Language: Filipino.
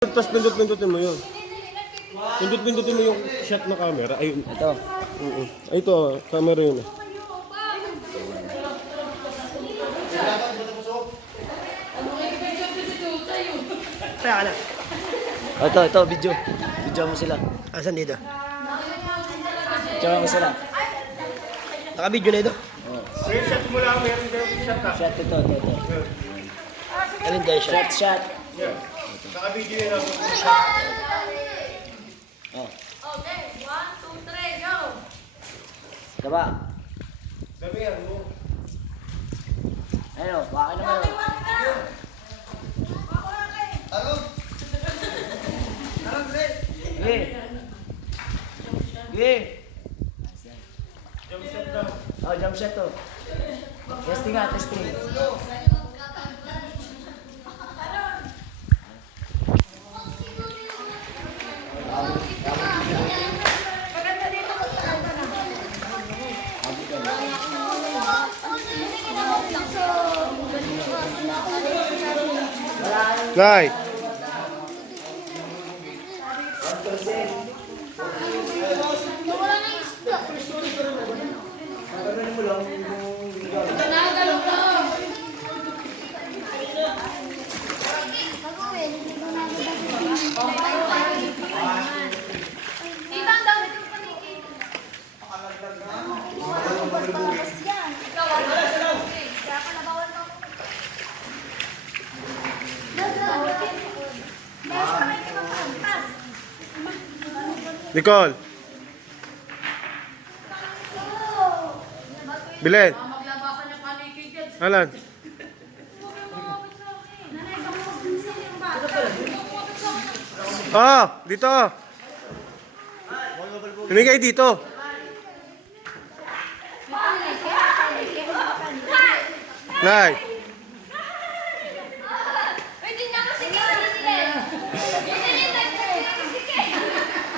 Tapos pindot-pindutin mo yun. Pindot-pindutin mo yung shot na camera. Ayun. Ito. Ay, ito, camera yun. Kaya na. Ito, video. Video mo sila. Asan dito? Video mo sila. Naka-video na ito? May shot mo lang, meron kayo shot ka. Shot ito. Alin dyan siya? Shot. Naka-video yun ako. Oh. Okay, 1, 2, 3, go! Diba? Sabihan mo. Ayun, baka naman. Sige. Sige. Oh, jump shot to. Testing nga, testing. Nay! Tita, ang dami kong panikit. Ikaw, okay. Kaya pala bawal ka po. Nicole! Bilen! Maglabasan yung panikit yan. Alan? Oh, dito. Tumigay dito. Nay.